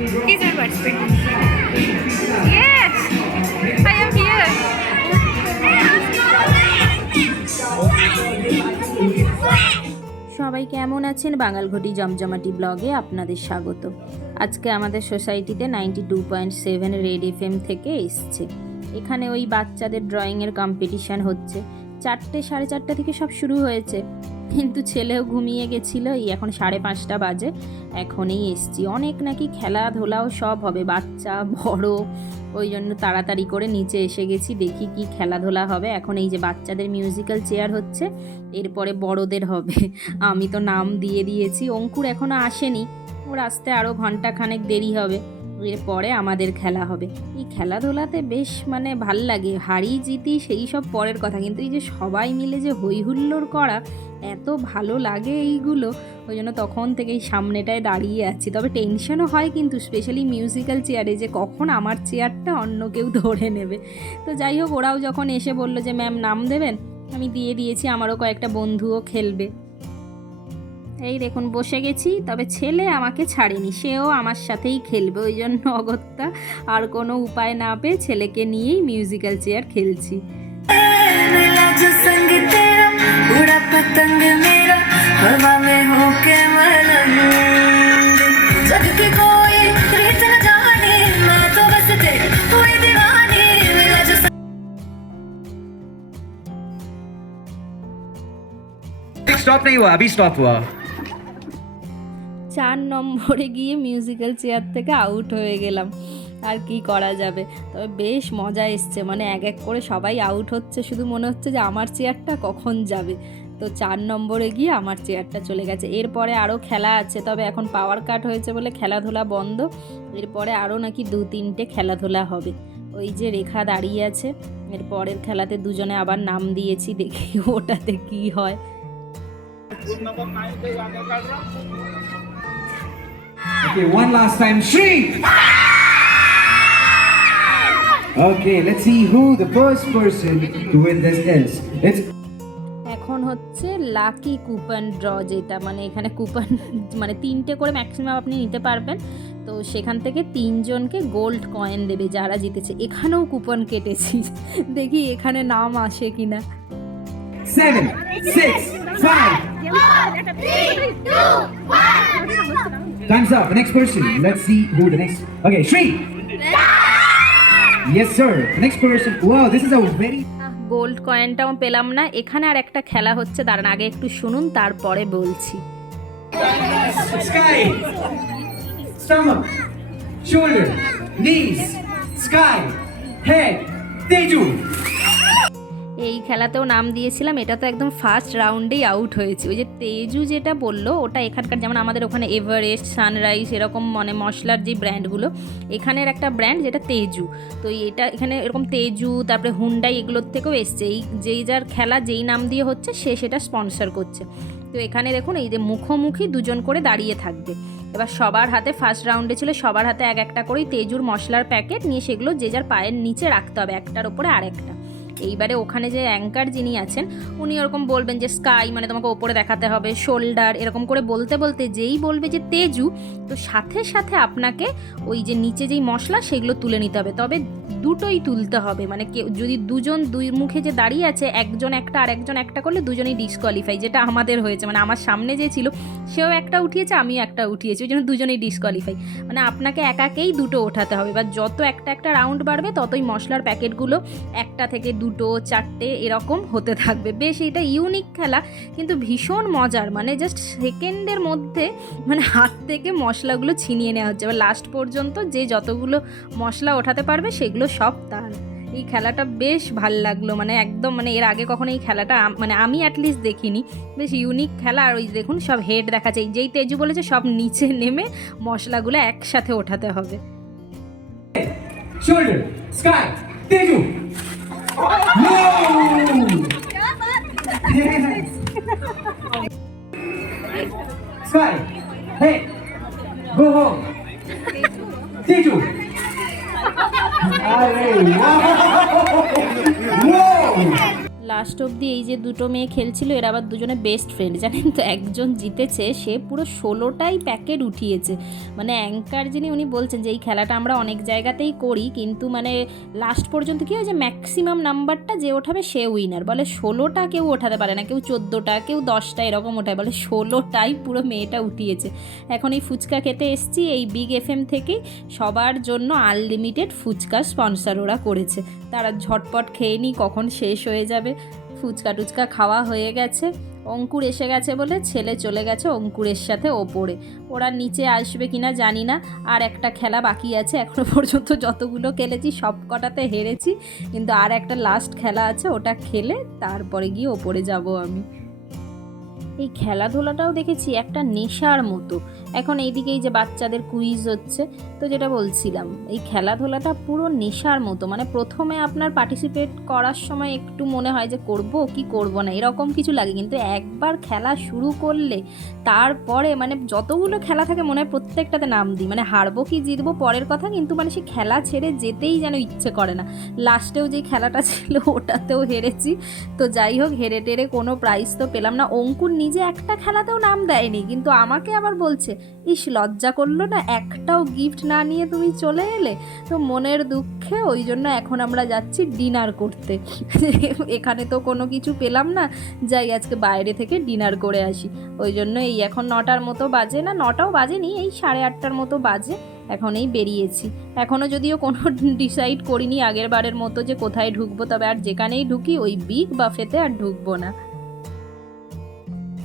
Yes! I am here. সবাই কেমন আছেন? বাঙালঘটি জমজমাটি ব্লগে আপনাদের স্বাগত। আজকে আমাদের সোসাইটিতে ninety two point seven red F M থেকে এসছে। এখানে ওই বাচ্চাদের ড্রয়িংয়ের কম্পিটিশান হচ্ছে। চারটে সাড়ে চারটে থেকে সব শুরু হয়েছে। কিন্তু ছেলেও ঘুমিয়ে গেছিল। এই এখন সাড়ে পাঁচটা বাজে। এখনই এসছি। অনেক নাকি খেলাধুলাও সব হবে। বাচ্চা, বড়, ওই জন্য তাড়াতাড়ি করে নিচে এসে গেছি। দেখি কি খেলাধুলা হবে। এখন এই যে বাচ্চাদের মিউজিক্যাল চেয়ার হচ্ছে, এরপরে বড়দের হবে। আমি তো নাম দিয়ে দিয়েছি। অঙ্কুর এখনও আসেনি। ওর আসতে আরও ঘণ্টা খানেক দেরি হবে। এরপরে আমাদের খেলা হবে। এই খেলাধুলাতে বেশ মানে ভালো লাগে। হারি জিতি সেই সব পরের কথা। কিন্তু এই যে সবাই মিলে যে হই হুল্লোড় করা, এত ভালো লাগে এইগুলো। ওই জন্য তখন থেকেই সামনেটায় দাঁড়িয়ে আছি। তবে টেনশনও হয় কিন্তু স্পেশালি মিউজিক্যাল চেয়ারে যে কখন আমার চেয়ারটা অন্য কেউ ধরে নেবে। তো যাই হোক, ওরাও যখন এসে বলল যে ম্যাম নাম দেবেন? আমি দিয়ে দিয়েছি। আমারও কয়েকটা বন্ধুও খেলবে। এই দেখুন বসে গেছি তবে ছেলে আমাকে ছাড়েনি সেও আমার সাথেই খেলবে ওই জন্য অগত্যা আর কোনো উপায় না পেয়ে ছেলেকে নিয়েই মিউজিক্যাল চেয়ার খেলছি मिला जो संग तेरा उड़ा पतंग मेरा हवा में होके मलंग जग की कोई रीत न जाने मैं तो बस तेरी हुई दीवानी मिला जो स्टॉप नहीं हुआ अभी स्टॉप हुआ চার নম্বরে গিয়ে মিউজিক্যাল চেয়ার থেকে আউট হয়ে গেলাম। আর কি করা যাবে? তবে বেশ মজা এসছে। মানে এক এক করে সবাই আউট হচ্ছে। শুধু মনে হচ্ছে যে আমার চেয়ারটা কখন যাবে? তো চার নম্বরে গিয়ে আমার চেয়ারটা চলে গেছে। এরপরে আরও খেলা আছে। তবে এখন পাওয়ার কাট হয়েছে বলে খেলাধুলা বন্ধ। এরপরে আরও নাকি দু তিনটে খেলাধুলা হবে। ওই যে রেখা দাঁড়িয়ে আছে। এর পরের খেলাতে দুজনে আবার নাম দিয়েছি। দেখি ওটাতে কি হয়। Okay, one last time. Shri! Okay, let's see who the first person to win this is. It's এখন হচ্ছে লাকি কুপন ড্র যেটা মানে এখানে কুপন মানে তিনটে করে ম্যাক্সিমাম আপনি নিতে পারবেন তো সেখান থেকে তিনজনকে গোল্ড কয়েন দেবে যারা জিতেছে এখানেও কুপন কেটেছি দেখি এখানে নাম আসে কিনা seven, six, five. Time's up. The next person. Let's see who the next. Okay, Shri. Yes, sir. The next person. Wow, this is a very. Gold কয়েনটাও পেলাম না এখানে আর একটা খেলা হচ্ছে দাঁড়ান আগে একটু শুনুন তারপরে বলছি Sky. Stomach. Shoulder. Knees. Sky. Head. Teju. এই খেলাতেও নাম দিয়েছিলাম, এটা তো একদম ফার্স্ট রাউন্ডেই আউট হয়েছে। ওই যে তেজু যেটা বলল, ওটা এখানকার যেমন আমাদের ওখানে এভারেস্ট সানরাইজ এরকম মানে মশলার যে ব্র্যান্ডগুলো এখানের একটা ব্র্যান্ড যেটা তেজু। তো এটা এখানে এরকম তেজু, তারপরে হুন্ডাই এগুলোর থেকেও এসছে। এই যেই যার খেলা, যেই নাম দিয়ে হচ্ছে, সে সেটা স্পন্সর করছে। তো এখানে দেখুন, এই যে মুখোমুখি দুজন করে দাঁড়িয়ে থাকবে। এবার সবার হাতে ফার্স্ট রাউন্ডে ছিল, সবার হাতে এক একটা করেই তেজুর মশলার প্যাকেট নিয়ে সেগুলো যে যার পায়ের নিচে রাখতে হবে, একটার ওপরে আরেকটা। এইবারে ওখানে যে অ্যাঙ্কার যিনি আছেন, উনি ওরকম বলবেন যে, স্কাই মানে তোমাকে ওপরে দেখাতে হবে, শোল্ডার, এরকম করে বলতে বলতে যেই বলবে যে তেজু, তো সাথে সাথে আপনাকে ওই যে নিচে যেই মশলা, সেগুলো তুলে নিতে হবে। তবে দুটোই তুলতে হবে। মানে কেউ, যদি দুজন দুই মুখে যে দাঁড়িয়ে আছে, একজন একটা আর একজন একটা করলে দুজনেই ডিসকোয়ালিফাই যেটা আমাদের হয়েছে। মানে আমার সামনে যে ছিল, সেও একটা উঠিয়েছে, আমিও একটা উঠিয়েছি, ওই জন্য দুজনেই ডিসকোয়ালিফাই মানে আপনাকে একাকেই দুটো ওঠাতে হবে। এবার যত একটা একটা রাউন্ড বাড়বে, ততই মশলার প্যাকেটগুলো একটা থেকে দুটো, চারটে এরকম হতে থাকবে। বেশ, এটা ইউনিক খেলা, কিন্তু ভীষণ মজার। মানে জাস্ট সেকেন্ডের মধ্যে মানে হাত থেকে মশলাগুলো ছিনিয়ে নেওয়া হচ্ছে। এবার লাস্ট পর্যন্ত যে যতগুলো মশলা ওঠাতে পারবে, সেগুলো সব তার। এই খেলাটা বেশ ভালো লাগল। মানে একদম মানে এর আগে কখনো এই খেলাটা মানে আমি অ্যাটলিস্ট দেখিনি। বেশ ইউনিক খেলা। আর ওই দেখুন, সব হেড দেখাচ্ছে। এই যেই তেজু বলেছে, সব নিচে নেমে মশলাগুলো একসাথে ওঠাতে হবে। Shoulder. Sky. Sky, hey, go home. Jeju. Aê, uau! Last অবধি এই যে দুটো মেয়ে খেলছিল, এরা আবার দুজনে বেস্ট ফ্রেন্ড জানেন তো? একজন জিতেছে, সে পুরো ষোলোটাই প্যাকেট উঠিয়েছে। মানে অ্যাঙ্কার যিনি, উনি বলছেন যে, এই খেলাটা আমরা অনেক জায়গাতেই করি, কিন্তু মানে লাস্ট পর্যন্ত কী হয় যে ম্যাক্সিমাম নাম্বারটা যে ওঠাবে, সে উইনার বলে ষোলোটা কেউ ওঠাতে পারে না, কেউ চোদ্দোটা, কেউ দশটা, এরকম ওঠায়। বলে ষোলোটাই পুরো মেয়েটা উঠিয়েছে। এখন এই ফুচকা খেতে এসছি, এই বিগ এফ এম থেকেই সবার জন্য আনলিমিটেড ফুচকা স্পন্সর ওরা করেছে। তারা ঝটপট খেয়ে নিই কখন শেষ হয়ে যাবে। ফুচকা টুচকা খাওয়া হয়ে গেছে। অঙ্কুর এসে গেছে বলে ছেলে চলে গেছে অঙ্কুরের সাথে ওপরে। ওরা নিচে আসবে কিনা জানি না, আর একটা খেলা বাকি আছে, এখনও পর্যন্ত যতগুলো খেলেছি সব কটাতে হেরেছি, কিন্তু আর একটা লাস্ট খেলা আছে, ওটা খেলে তারপরে গিয়ে ওপরে যাব আমি। এই খেলাধুলাটাও দেখেছি একটা নেশার মতো। এখন এইদিকে এই যে বাচ্চাদের কুইজ হচ্ছে, তো যেটা বলছিলাম, এই খেলাধুলাটা পুরো নেশার মতো মানে প্রথমে আপনার পার্টিসিপেট করার সময় একটু মনে হয় যে করব কি করব না, এরকম কিছু লাগে, কিন্তু একবার খেলা শুরু করলে তারপরে মানে যতগুলো খেলা থাকে মনে হয় প্রত্যেকটাতে নাম দিই মানে হারবো কি জিতবো পরের কথা, কিন্তু মানে সে খেলা ছেড়ে যেতেই যেন ইচ্ছে করে না। লাস্টেও যে খেলাটা ছিল ওটাতেও হেরেছি, তো যাই হোক, হেরে টেরে কোনো প্রাইজ তো পেলাম না। অঙ্কুর নিজে একটা খেলাতেও নাম দেয়নি, কিন্তু আমাকে আবার বলছে ইস, লজ্জা করল না? একটাও গিফট না নিয়ে তুমি চলে এলে? তো মনের দুঃখে ওই জন্য এখন আমরা যাচ্ছি ডিনার করতে। এখানে তো কোনো কিছু পেলাম না। যাই, আজকে বাইরে থেকে ডিনার করে আসি। ওই জন্য এই এখন নটার মতো বাজে না? নটাও বাজেনি, এই সাড়ে আটটার মতো বাজে। এখন এই বেরিয়েছি। এখনও যদিও কোনো ডিসাইড করিনি আগের বারের মতো যে কোথায় ঢুকবো, তবে আর যেখানেই ঢুকি ওই বিগ বাফেতে আর ঢুকবো না।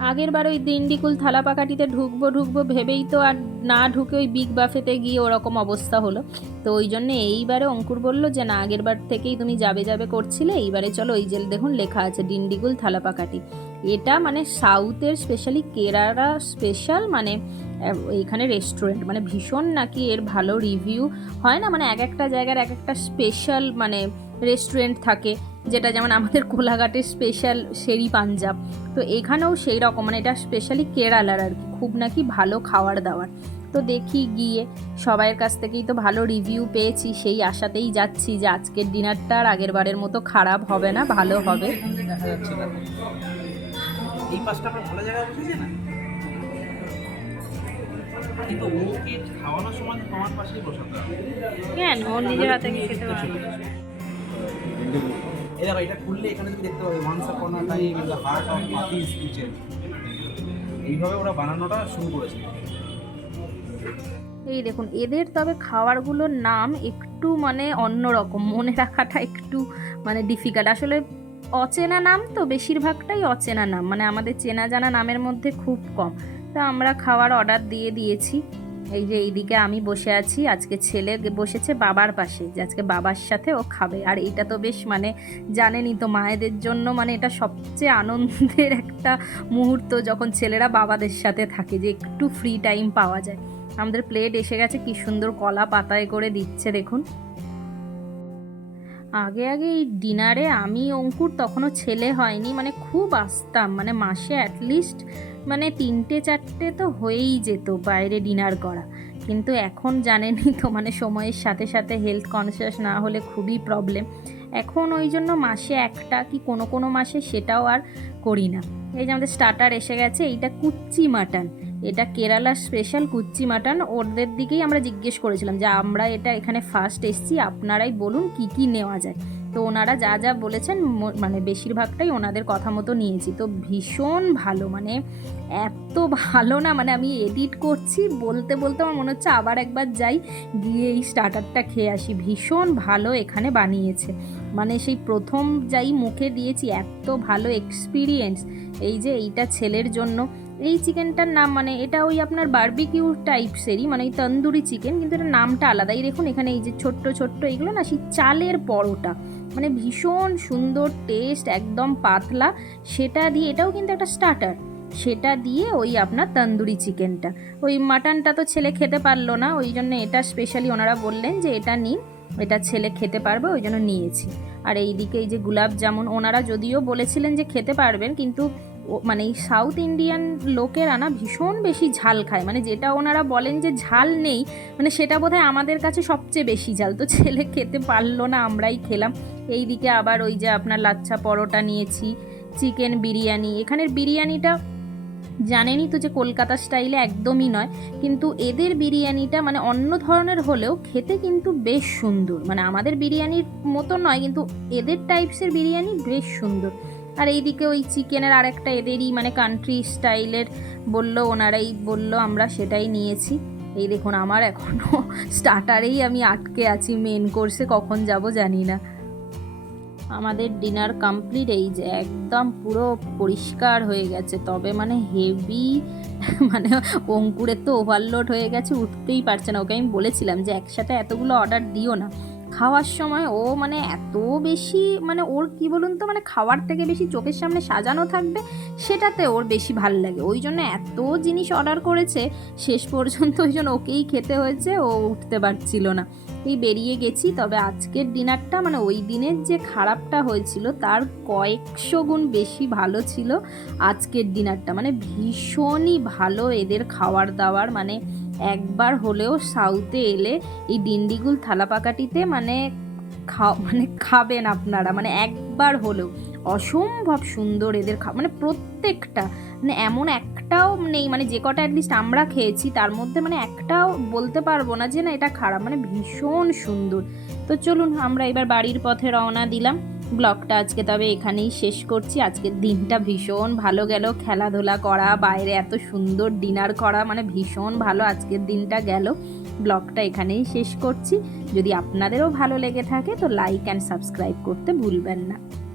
আগের বার ওই দিন্ডিকুল থালাপাকাটিতে ঢুকবো ঢুকবো ভেবেই তো আর না ঢুকে ওই বিগ বাফেতে গিয়ে ওরকম অবস্থা হলো। তো ওই জন্য এইবারে অঙ্কুর বলল যে না আগের বার থেকেই তুমি যাবে যাবে করছিলে এইবারে চলো ওই যে দেখুন লেখা আছে ডিন্ডিগুল থালাপাকাটি। এটা মানে সাউথের স্পেশালি কেরালা স্পেশাল মানে আহ, এইখানে রেস্টুরেন্ট মানে ভীষণ নাকি এর ভালো রিভিউ হয় না মানে এক একটা জায়গার এক একটা স্পেশাল মানে রেস্টুরেন্ট থাকে যেটা যেমন আমাদের কোলাঘাটের স্পেশাল শেরি পাঞ্জাব। তো এখানেও সেই রকম মানে এটা স্পেশালি কেরালার আর কি খুব নাকি ভালো খাওয়ার দাওয়ার। তো দেখি গিয়ে সবাইয়ের কাছ থেকেই তো ভালো রিভিউ পেয়েছি সেই আশাতেই যাচ্ছি যে আজকের ডিনারটা আর আগের বারের মতো খারাপ হবে না ভালো হবে। দেখা যাচ্ছে না এই পাশটা ভালো জায়গায় না? কিন্তু ওকে খাওয়ানোর সময় তোমার পাশেই বসাতে হবে? কেন? ওর নিজের হাতে খেতে পারবে এই এটা খুললে এখানে তুমি দেখতে পাবে time in the heart of এইভাবে ওরা বানানোটা শুরু করেছে। এই দেখুন, এদের তবে খাবারগুলোর নাম একটু মানে অন্যরকম, মনে রাখাটা একটু মানে ডিফিকাল্ট আসলে অচেনা নাম তো, বেশিরভাগটাই অচেনা নাম মানে আমাদের চেনা জানা নামের মধ্যে খুব কম। তো আমরা খাওয়ার অর্ডার দিয়ে দিয়েছি। এই যে এইদিকে আমি বসে আছি, আজকে ছেলে বসেছে বাবার পাশে, যে আজকে বাবার সাথে ও খাবে। আর এটা তো বেশ মানে জানেনই তো মায়েদের জন্য মানে এটা সবচেয়ে আনন্দের একটা মুহূর্ত যখন ছেলেরা বাবাদের সাথে থাকে, যে একটু ফ্রি টাইম পাওয়া যায়। আমাদের প্লেট এসে গেছে, কি সুন্দর কলা পাতায় করে দিচ্ছে, দেখুন। আগে আগে এই ডিনারে আমি অঙ্কুর তখনও ছেলে হয়নি মানে খুব আসতাম মানে মাসে অ্যাটলিস্ট মানে তিনটে, চারটে তো হয়েই যেত বাইরে ডিনার করা। কিন্তু এখন জানেনই তো মানে সময়ের সাথে সাথে হেলথ কনসিয়াস না হলে খুবই প্রবলেম এখন ওই জন্য মাসে একটা কি কোনো কোনো মাসে সেটাও আর করি না। এই যে আমাদের স্টার্টার এসে গেছে, এইটা কুচ্চি মাটন। এটা কেরালার স্পেশাল কুচ্চি মাটন। ওদের দিকেই আমরা জিজ্ঞেস করেছিলাম যে, আমরা এটা এখানে ফার্স্ট এসছি, আপনারাই বলুন কি কি নেওয়া যায়? তো ওনারা যা যা বলেছেন মানে বেশিরভাগটাই ওনাদের কথা মতো নিয়েছি। তো ভীষণ ভালো মানে এত ভালো না মানে আমি এডিট করছি, বলতে বলতে আমার মনে হচ্ছে আবার একবার যাই, গিয়ে এই স্টার্টারটা খেয়ে আসি। ভীষণ ভালো এখানে বানিয়েছে। মানে সেই প্রথম যাই মুখে দিয়েছি, এত ভালো এক্সপিরিয়েন্স এই যে এইটা ছেলের জন্য। এই চিকেনটার নাম মানে এটা ওই আপনার বারবিকিউ টাইপসেরই মানে ওই তন্দুরি চিকেন কিন্তু এটার নামটা আলাদা এই দেখুন, এখানে এই যে ছোট্ট ছোট্ট, এগুলো না সেই চালের পরোটা। মানে ভীষণ সুন্দর টেস্ট একদম পাতলা। সেটা দিয়ে, এটাও কিন্তু একটা স্টার্টার সেটা দিয়ে ওই আপনার তন্দুরি চিকেনটা। ওই মাটনটা তো ছেলে খেতে পারল না, ওই জন্য এটা স্পেশালি ওনারা বললেন যে এটা নিন, এটা ছেলে খেতে পারবে, ওই জন্য নিয়েছি। আর এইদিকে এই যে গুলাব জামুন, ওনারা যদিও বলেছিলেন যে খেতে পারবেন, কিন্তু মানে সাউথ ইন্ডিয়ান লোকেরা না ভীষণ বেশি ঝাল খায়। মানে যেটা ওনারা বলেন যে ঝাল নেই মানে সেটা বোধহয় আমাদের কাছে সবচেয়ে বেশি ঝাল। তো ছেলে খেতে পারল না, আমরাই খেলাম। এই দিকে আবার ওই যে আপনার লাচ্ছা পরোটা নিয়েছি, চিকেন বিরিয়ানি। এখানের বিরিয়ানিটা জানেনই তো যে কলকাতা স্টাইলে একদমই নয়, কিন্তু এদের বিরিয়ানিটা মানে অন্য ধরনের হলেও খেতে কিন্তু বেশ সুন্দর। মানে আমাদের বিরিয়ানির মতো নয়, কিন্তু এদের টাইপসের বিরিয়ানি বেশ সুন্দর। আর এইদিকে ওই চিকেনের আর একটা এদেরই মানে কান্ট্রি স্টাইলের বলল, ওনারাই বলল, আমরা সেটাই নিয়েছি। এই দেখুন, আমার এখনও স্টার্টারেই আমি আটকে আছি মেন কোর্সে কখন যাব জানি না। আমাদের ডিনার কমপ্লিট এই যে একদম পুরো পরিষ্কার হয়ে গেছে, তবে মানে হেভি মানে অঙ্কুরের তো ওভারলোড হয়ে গেছে, উঠতেই পারছে না। ওকে আমি বলেছিলাম যে, একসাথে এতগুলো অর্ডার দিও না। খাওয়ার সময় ও মানে এত বেশি মানে ওর কি বলুন তো মানে খাওয়ার থেকে বেশি চোখের সামনে সাজানো থাকবে, সেটাতে ওর বেশি ভালো লাগে। ওই জন্য এত জিনিস অর্ডার করেছে, শেষ পর্যন্ত ওই জন্য ওকেই খেতে হয়েছে, ও উঠতে পারছিল না। এই বেরিয়ে গেছি, তবে আজকের ডিনারটা মানে ওই দিনের যে খারাপটা হয়েছিল, তার কয়েকশো গুণ বেশি ভালো ছিল আজকের ডিনারটা মানে ভীষণই ভালো এদের খাওয়ার দাওয়ার মানে একবার হলেও সাউথে এলে এই ডিন্ডিগুল থালাপাকাটিতে মানে খা মানে খাবেন আপনারা মানে একবার হলেও। অসম্ভব সুন্দর এদের খা মানে প্রত্যেকটা মানে এমন একটাও নেই মানে যে কটা অ্যাটলিস্ট আমরা খেয়েছি, তার মধ্যে মানে একটাও বলতে পারব না যে না এটা খারাপ মানে ভীষণ সুন্দর। তো চলুন, আমরা এবার বাড়ির পথে রওনা দিলাম। ব্লগটা আজকে তবে এখানেই শেষ করছি। আজকের দিনটা ভীষণ ভালো গেল। খেলাধুলা করা, বাইরে এত সুন্দর ডিনার করা মানে ভীষণ ভালো আজকের দিনটা গেল। ব্লগটা এখানেই শেষ করছি। যদি আপনাদেরও ভালো লেগে থাকে তো লাইক অ্যান্ড সাবস্ক্রাইব করতে ভুলবেন না।